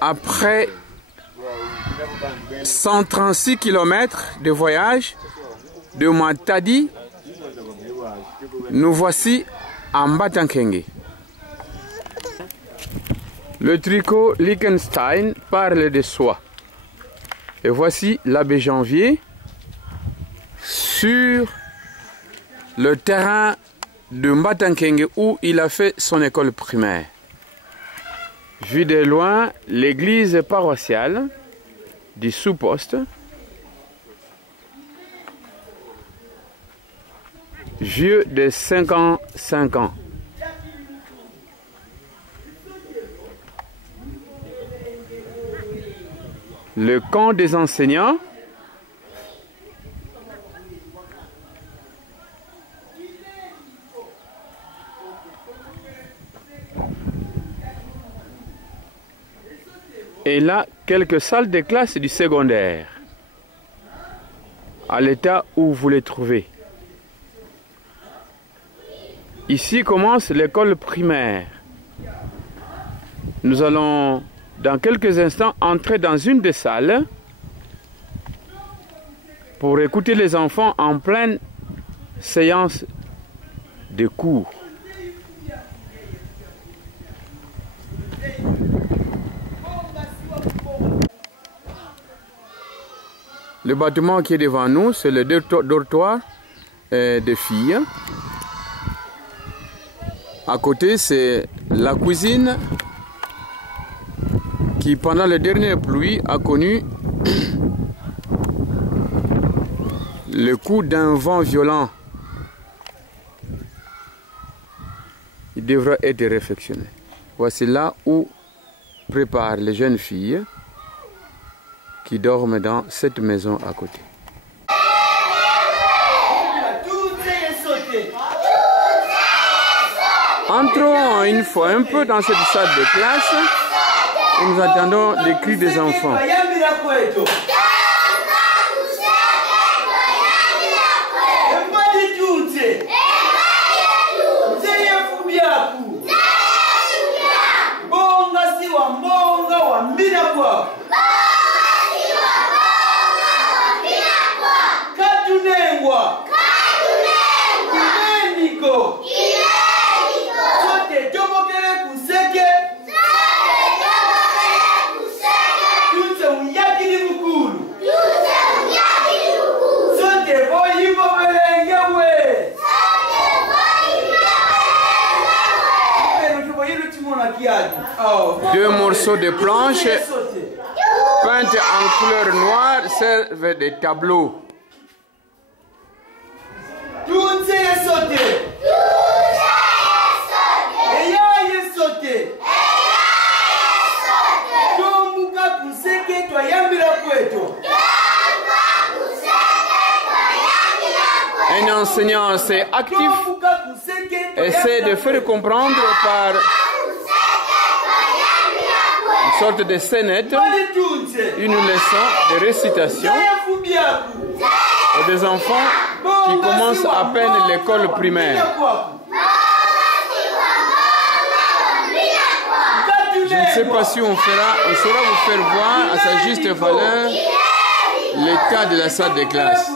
Après 136 km de voyage de Matadi, nous voici à Mbatankengue. Le tricot Liechtenstein parle de soi. Et voici l'abbé Janvier sur le terrain de Mbatankengue où il a fait son école primaire. Vu de loin, l'église paroissiale du sous-poste, vieux de 55 ans. Le camp des enseignants, et là, quelques salles de classe du secondaire, à l'état où vous les trouvez. Ici commence l'école primaire. Nous allons, dans quelques instants, entrer dans une des salles pour écouter les enfants en pleine séance de cours. Le bâtiment qui est devant nous, c'est le dortoir des filles. À côté, c'est la cuisine qui, pendant les dernières pluies, a connu le coup d'un vent violent. Il devra être réfectionné. Voici là où préparent les jeunes filles qui dorment dans cette maison à côté. Entrons une fois un peu dans cette salle de classe et nous attendons les cris des enfants. Deux morceaux de planche peintes en couleur noire servent de tableaux. Un enseignant assez actif essaie de faire comprendre par une sorte de scénette, une leçon de récitation pour des enfants qui commencent à peine l'école primaire. Je ne sais pas si on saura vous faire voir à sa juste valeur l'état de la salle de classe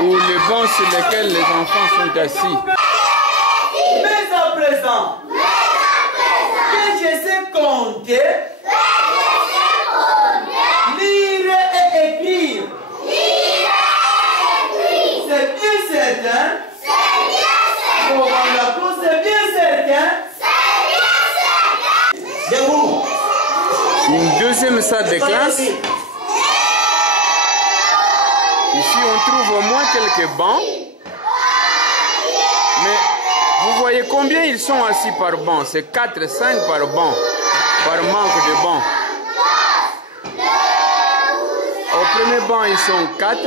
ou les bancs sur lesquels les enfants sont assis. Mais à présent, que je sais compter, lire et écrire. C'est bien certain. Pour la course, c'est bien certain. Une deuxième salle de classe. Ici, on trouve au moins quelques bancs. Mais vous voyez combien ils sont assis par banc? C'est 4, 5 par banc, par manque de banc. Au premier banc, ils sont 4.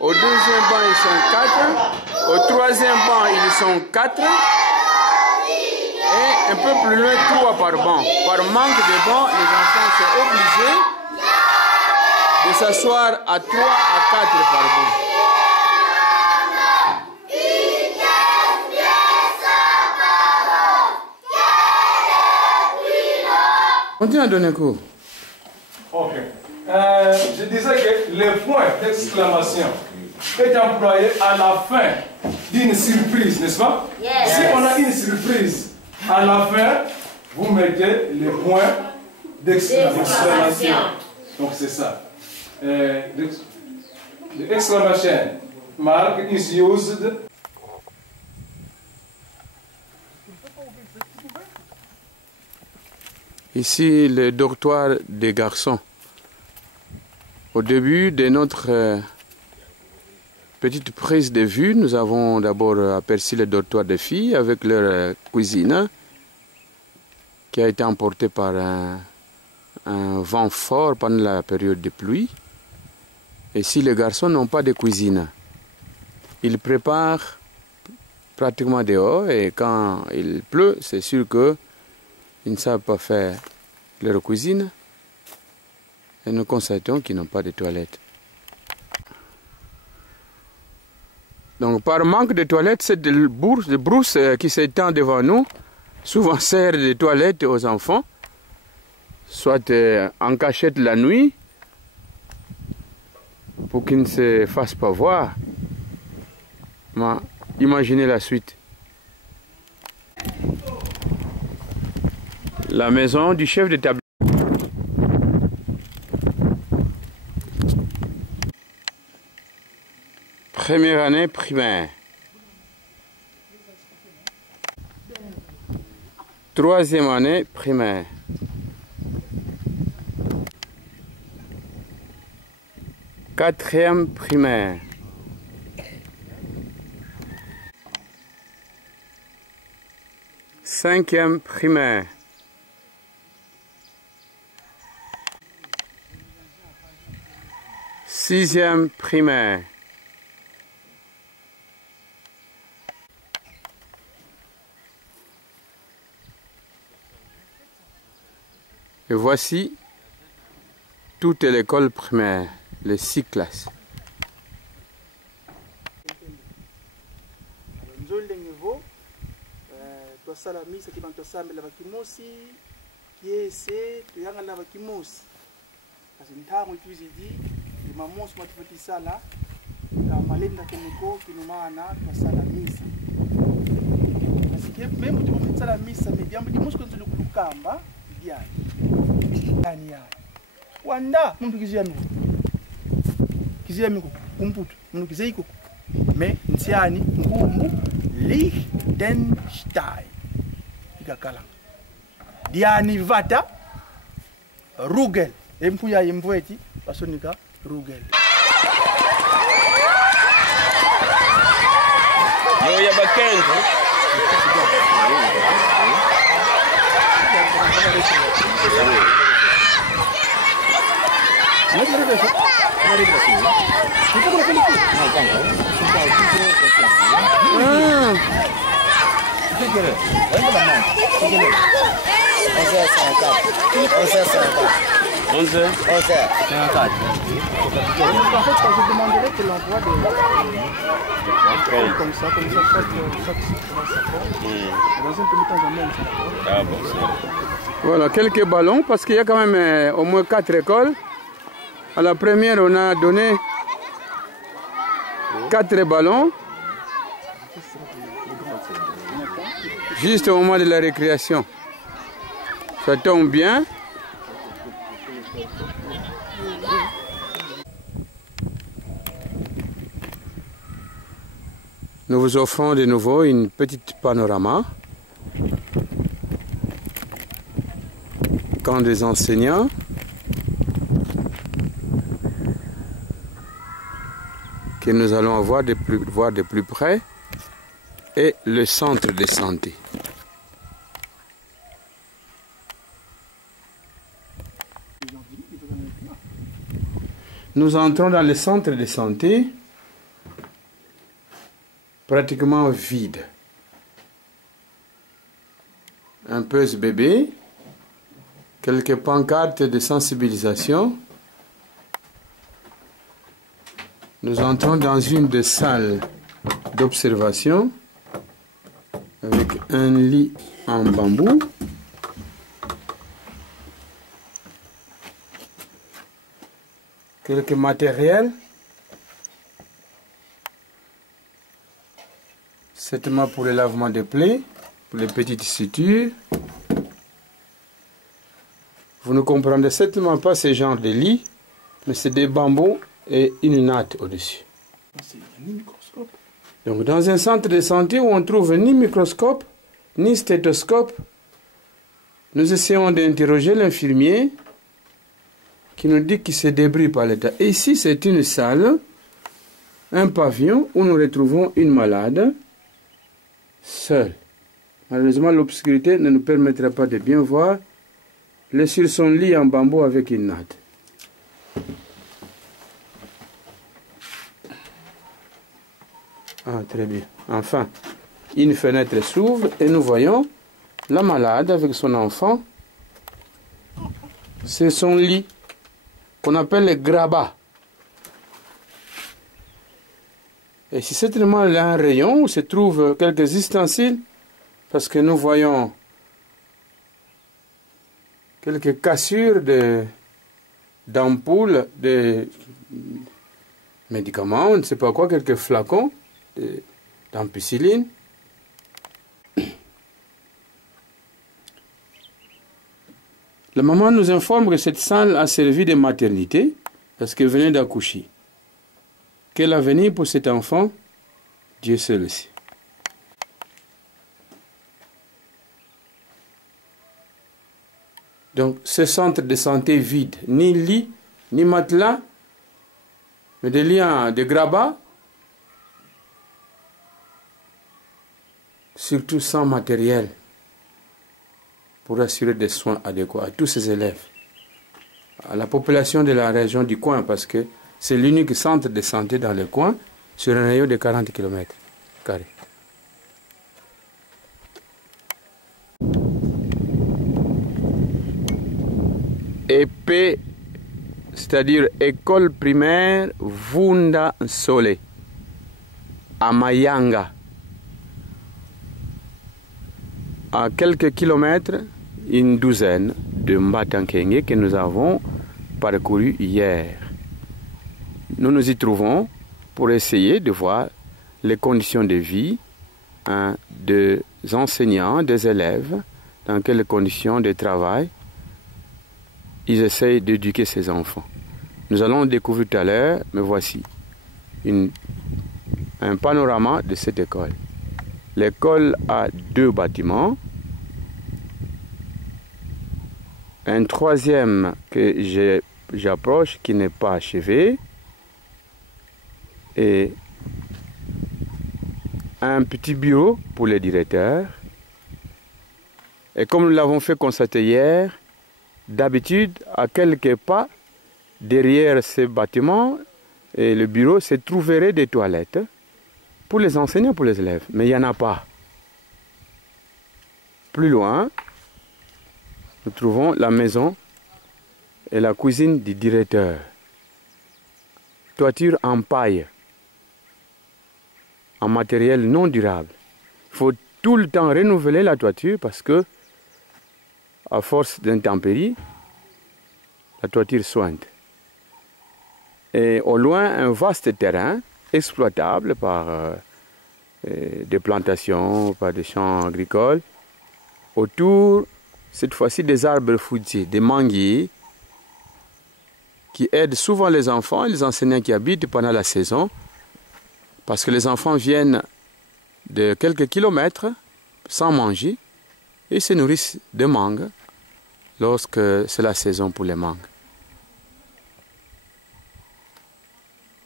Au deuxième banc, ils sont 4. Au troisième banc, ils sont 4. Et un peu plus loin, 3 par banc. Par manque de banc, les enfants sont obligés de s'asseoir à 3 à 4 par banc. Continue à donner cours. Ok. Je disais que le point d'exclamation est employé à la fin d'une surprise, n'est-ce pas? Yes. Si on a une surprise, à la fin, vous mettez le point d'exclamation. Donc c'est ça. The exclamation mark is used. Ici, le dortoir des garçons. Au début de notre petite prise de vue, nous avons d'abord aperçu le dortoir des filles avec leur cuisine qui a été emportée par un vent fort pendant la période de pluie. Et si les garçons n'ont pas de cuisine, ils préparent pratiquement dehors et quand il pleut, c'est sûr qu'ils ne savent pas faire leur cuisine. Et nous constatons qu'ils n'ont pas de toilettes. Donc par manque de toilettes, cette brousse qui s'étend devant nous, souvent sert de toilettes aux enfants, soit en cachette la nuit, pour qu'ils ne se fassent pas voir. Mais imaginez la suite. La maison du chef d'établissement. Première année primaire. Troisième année primaire. Quatrième primaire. Cinquième primaire. Sixième primaire. Et voici toute l'école primaire, les 6 classes. Tosala misa ki bantu sambela bakimosi kiese tuyanga na bakimosi kasi ntango ituzidi imamosi matufutisala kamalenda keniko kinumana tosala misa kasi ke memu tukometsala misa mebyambo kimosi konzulu kulukamba byani yani ya wanda muntu kizia miko kumputu muntu kizeiko me ntiani ngumbu Liechtenstein ikakala diani vata Rugel empuya yemvweti basonika Rugel yo ya bakengo Voilà, quelques ballons, parce qu'il y a quand même au moins 4 écoles. À la première, on a donné 4 ballons. Juste au moment de la récréation. Ça tombe bien. Nous vous offrons de nouveau une petite panorama. Camp des enseignants. Que nous allons voir de plus près. Et le centre de santé. Nous entrons dans le centre de santé, pratiquement vide. Un peu ce bébé, quelques pancartes de sensibilisation. Nous entrons dans une des salles d'observation avec un lit en bambou quelques matériels. Certainement pour le lavement des plaies, pour les petites sutures. Vous ne comprendrez certainement pas ce genre de lit, mais c'est des bambous et une natte au-dessus. Donc dans un centre de santé où on trouve ni microscope, ni stéthoscope, nous essayons d'interroger l'infirmier qui nous dit qu'il se débrouille par l'état. Et ici, c'est une salle, un pavillon où nous retrouvons une malade seule. Malheureusement, l'obscurité ne nous permettra pas de bien voir. Elle est sur son lit en bambou avec une natte. Ah, très bien. Enfin, une fenêtre s'ouvre et nous voyons la malade avec son enfant. C'est son lit qu'on appelle le grabat. Et si certainement il y a un rayon où se trouvent quelques ustensiles, parce que nous voyons quelques cassures d'ampoules, de médicaments, on ne sait pas quoi, quelques flacons d'ampicilline. La maman nous informe que cette salle a servi de maternité parce qu'elle venait d'accoucher. Quel avenir pour cet enfant? Dieu seul le sait. Donc, ce centre de santé vide, ni lit, ni matelas, mais des liens de grabat, surtout sans matériel, pour assurer des soins adéquats à tous ces élèves, à la population de la région du coin, parce que c'est l'unique centre de santé dans le coin, sur un rayon de 40 km². EP, c'est-à-dire école primaire Vunda Nsole, à Mayanga, à quelques kilomètres, une douzaine de Mbatankengue que nous avons parcouru hier. Nous nous y trouvons pour essayer de voir les conditions de vie des enseignants, des élèves, dans quelles conditions de travail ils essayent d'éduquer ces enfants. Nous allons découvrir tout à l'heure, mais voici un panorama de cette école. L'école a 2 bâtiments. Un troisième que j'approche qui n'est pas achevé. Et un petit bureau pour les directeurs. Et comme nous l'avons fait constater hier, d'habitude, à quelques pas derrière ces bâtiments et le bureau se trouveraient des toilettes pour les enseignants, pour les élèves. Mais il n'y en a pas. Plus loin, nous trouvons la maison et la cuisine du directeur. Toiture en paille, en matériel non durable. Il faut tout le temps renouveler la toiture parce que, à force d'intempéries, la toiture sointe. Et au loin, un vaste terrain exploitable par des plantations, par des champs agricoles. Autour, cette fois-ci, des arbres fruitiers, des manguiers, qui aident souvent les enfants et les enseignants qui habitent pendant la saison, parce que les enfants viennent de quelques kilomètres sans manger et se nourrissent de mangues lorsque c'est la saison pour les mangues.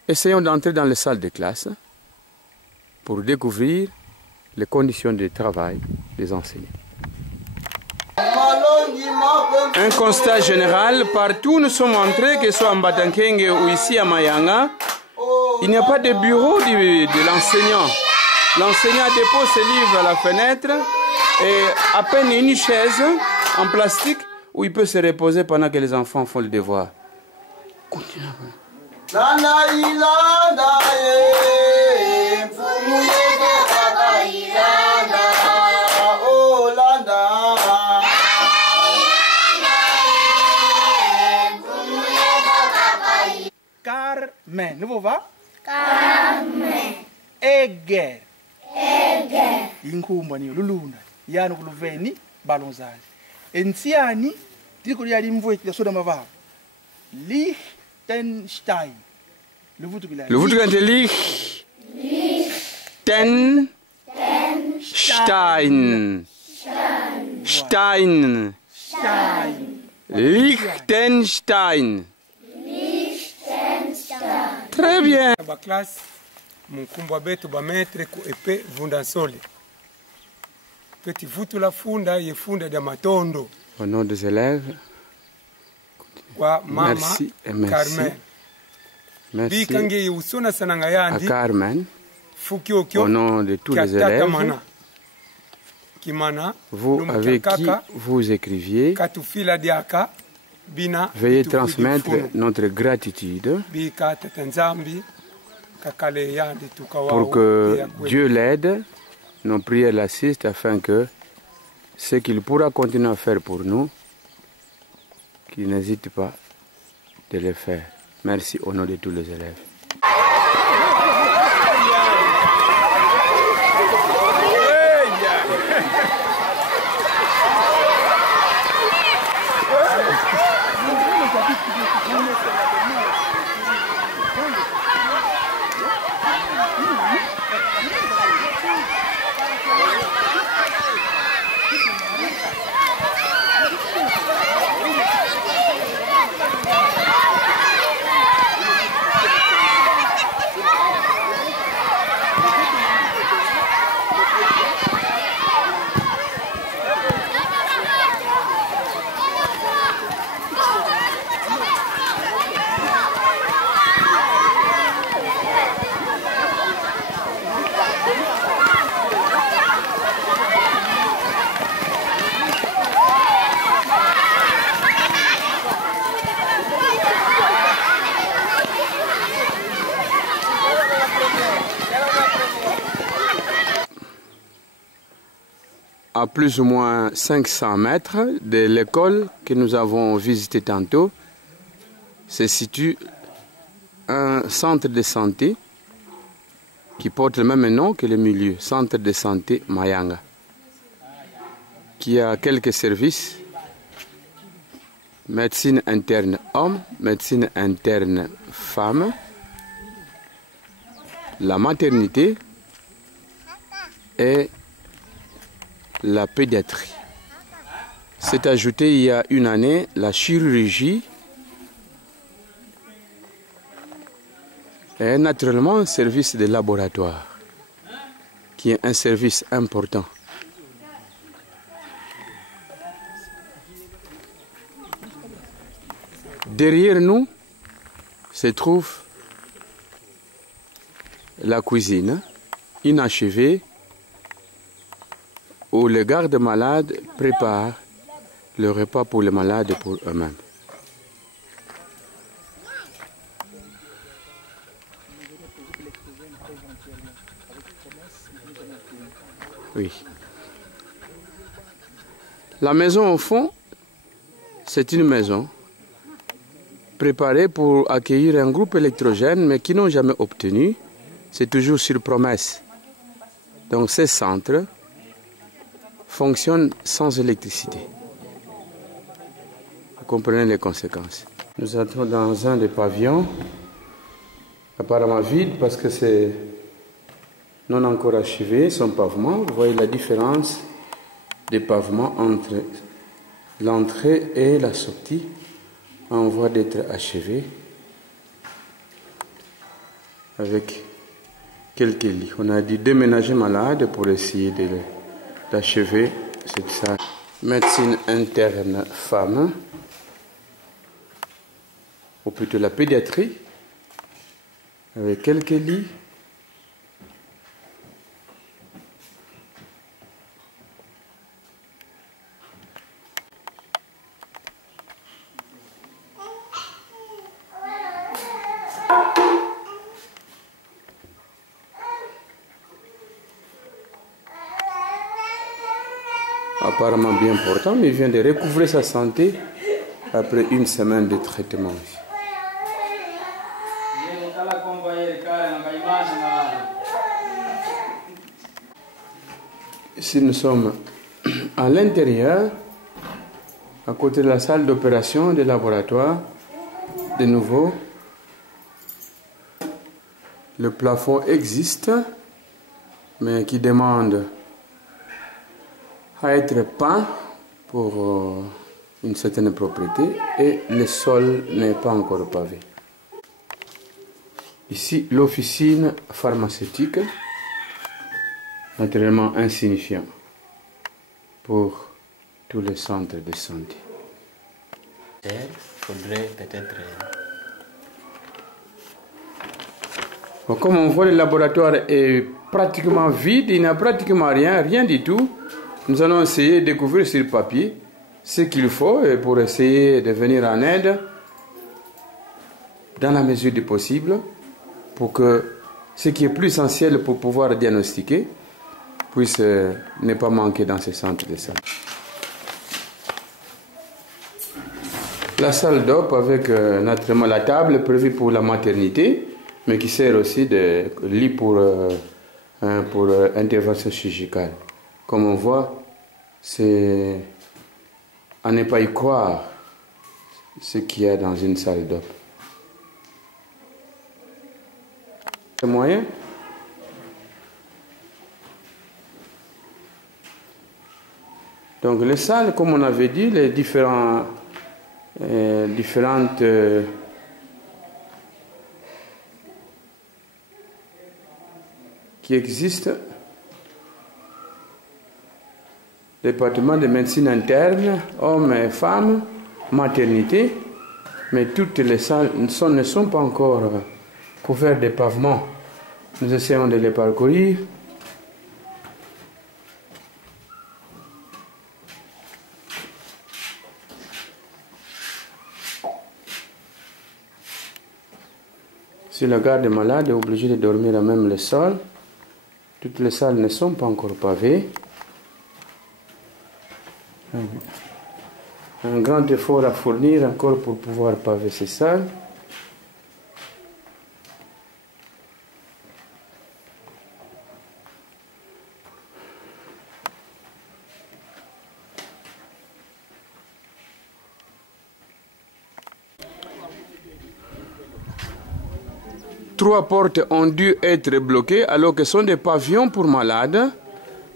Essayons d'entrer dans les salles de classe pour découvrir les conditions de travail des enseignants. Un constat général, partout nous sommes montrés, que ce soit en Mbatankengue ou ici à Mayanga, il n'y a pas de bureau de l'enseignant. L'enseignant dépose ses livres à la fenêtre et à peine une chaise en plastique où il peut se reposer pendant que les enfants font le devoir. Continue. Men, ne va? Carmen. Eger. Eger. Inkumba niyo, lulunda. Yani kuluveni, balonzali. Ensiani, tiko ya limvwe ya soda mavavu. Liechtenstein. Le vutu kante Liechtenstein. Stein. Liechtenstein. Très bien. La classe, mon combat beto ba maître ko épée vundansole. Petit vutu la funda ye funda de matondo. Au nom des élèves. Kwa mama merci et merci. Carmen. Merci à Carmen. Au nom de tous les élèves. Vous avec qui vous écriviez. Veuillez transmettre notre gratitude pour que Dieu l'aide, nos prières l'assistent afin que ce qu'il pourra continuer à faire pour nous, qu'il n'hésite pas de le faire. Merci au nom de tous les élèves. À plus ou moins 500 mètres de l'école que nous avons visité tantôt, se situe un centre de santé qui porte le même nom que le milieu, centre de santé Mayanga, qui a quelques services, médecine interne homme, médecine interne femme, la maternité et la pédiatrie. C'est ajouté il y a une année la chirurgie et naturellement un service de laboratoire qui est un service important. Derrière nous se trouve la cuisine inachevée où les gardes-malades préparent le repas pour les malades et pour eux-mêmes. Oui. La maison au fond, c'est une maison préparée pour accueillir un groupe électrogène, mais qui n'ont jamais obtenu. C'est toujours sur promesse. Donc ces centres fonctionnent sans électricité. Vous comprenez les conséquences. Nous entrons dans un des pavillons, apparemment vide parce que c'est non encore achevé, son pavement. Vous voyez la différence des pavements entre l'entrée et la sortie, en voie d'être achevé, avec quelques lits. On a dû déménager malade pour essayer d'achever cette salle. Médecine interne femme, ou plutôt la pédiatrie, avec quelques lits. Apparemment bien portant, mais il vient de recouvrer sa santé après une semaine de traitement. Ici, nous sommes à l'intérieur, à côté de la salle d'opération des laboratoires. De nouveau, le plafond existe, mais qui demande à être peint pour une certaine propriété, et le sol n'est pas encore pavé. Ici, l'officine pharmaceutique, naturellement insignifiant pour tous les centres de santé. Il faudrait peut-être... Bon, comme on voit, le laboratoire est pratiquement vide, il n'y a pratiquement rien du tout. Nous allons essayer de découvrir sur papier ce qu'il faut pour essayer de venir en aide dans la mesure du possible pour que ce qui est plus essentiel pour pouvoir diagnostiquer puisse ne pas manquer dans ces centres de santé. La salle d'op avec naturellement la table prévue pour la maternité, mais qui sert aussi de lit pour intervention chirurgicale. Comme on voit, c'est à ne pas y croire ce qu'il y a dans une salle d'op. C'est moyen. Donc les salles, comme on avait dit, les différentes qui existent, département de médecine interne, hommes et femmes, maternité, mais toutes les salles ne sont pas encore couvertes de pavements. Nous essayons de les parcourir. Si la garde malade est obligée de dormir à même le sol, toutes les salles ne sont pas encore pavées. Un grand effort à fournir encore pour pouvoir paver ces salles. Trois portes ont dû être bloquées alors que ce sont des pavillons pour malades,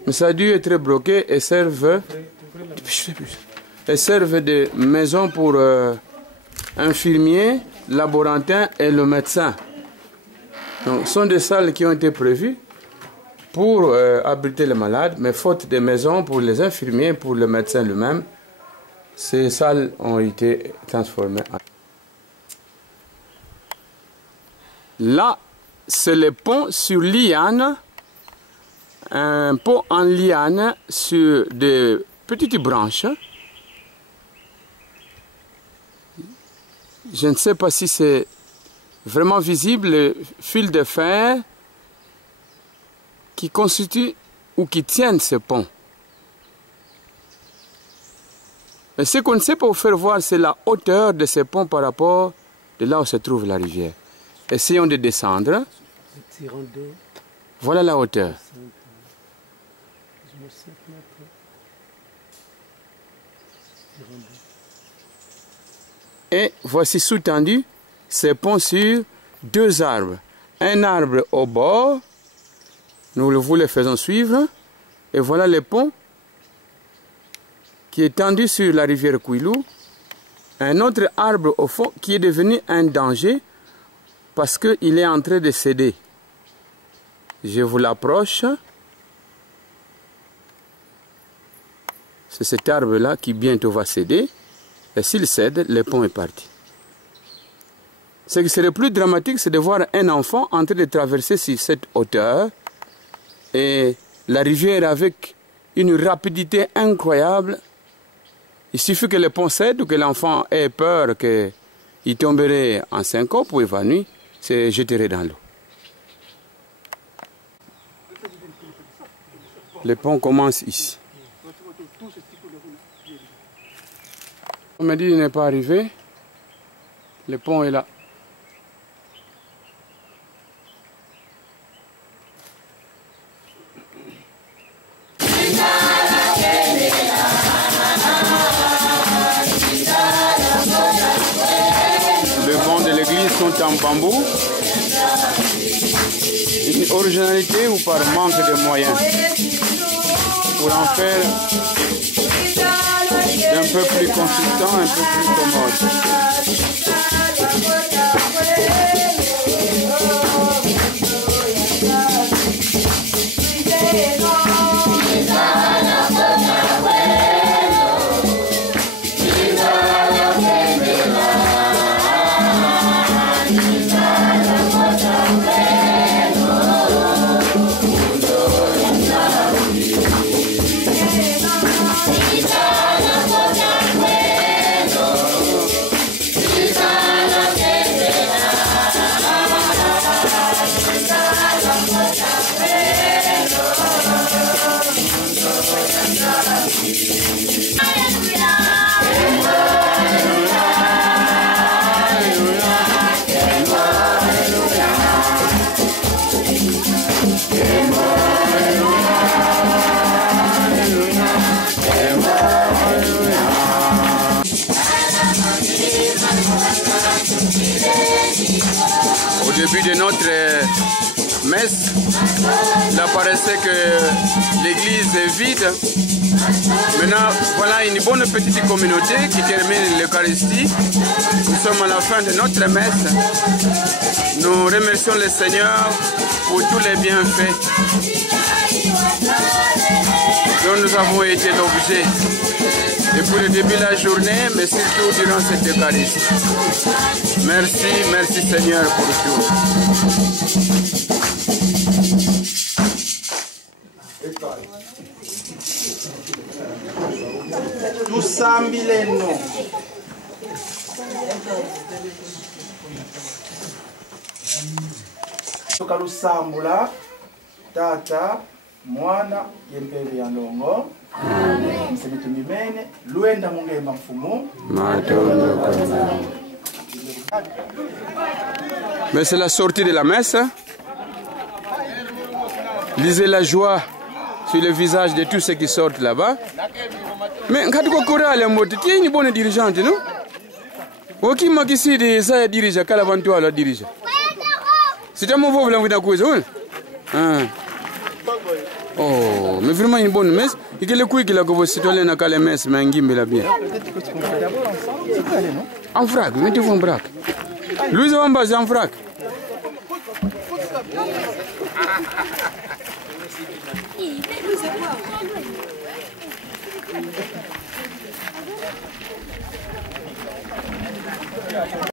mais ça a dû être bloqué et servent de maison pour infirmiers, laborantins et le médecin. Donc, ce sont des salles qui ont été prévues pour abriter les malades, mais faute de maison pour les infirmiers, pour le médecin lui-même, ces salles ont été transformées en... Là, c'est le pont sur liane, un pont en liane sur des petites branches. Je ne sais pas si c'est vraiment visible, le fil de fer qui constitue ou qui tiennent ce pont. Et ce qu'on ne sait pas vous faire voir, c'est la hauteur de ce pont par rapport de là où se trouve la rivière. Essayons de descendre. Voilà la hauteur. Et voici sous-tendu ce pont sur deux arbres. Un arbre au bord, nous vous le faisons suivre. Et voilà le pont qui est tendu sur la rivière Kouilou. Un autre arbre au fond qui est devenu un danger parce qu'il est en train de céder. Je vous l'approche. C'est cet arbre-là qui bientôt va céder. Et s'il cède, le pont est parti. Ce qui serait plus dramatique, c'est de voir un enfant en train de traverser sur cette hauteur. Et la rivière avec une rapidité incroyable. Il suffit que le pont cède ou que l'enfant ait peur qu'il tomberait en syncope ou évanoui, se jetterait dans l'eau. Le pont commence ici. On me dit qu'il n'est pas arrivé. Le pont est là. en bambou. Une originalité ou par manque de moyens pour en faire un peu plus consistant, un peu plus commode. Au début de notre messe, il apparaissait que l'église est vide. Maintenant, voilà une bonne petite communauté qui termine l'Eucharistie. Nous sommes à la fin de notre messe. Nous remercions le Seigneur pour tous les bienfaits dont nous avons été l'objet. Depuis le début de la journée, mais surtout durant cette Eucharistie. Merci, merci Seigneur pour tout. Tusambileno. Tukalusambula tata mwana yempele ya longo. Mais c'est la sortie de la messe. Lisez la joie sur le visage de tous ceux qui sortent là-bas. Mais quand tu chorale à mode, tu es une bonne dirigeante, non? Qui m'a dit que ça dirige, qu'à l'avant toi la dirige. C'est un mauvais blanc de cause, hein? Oh, mais vraiment une bonne messe. Et que le coup qu'il a que citoyen n'a qu'à la messe, mais un guimbe là bien. En frac, mettez-vous en vrac. Louise va en bas, en frac.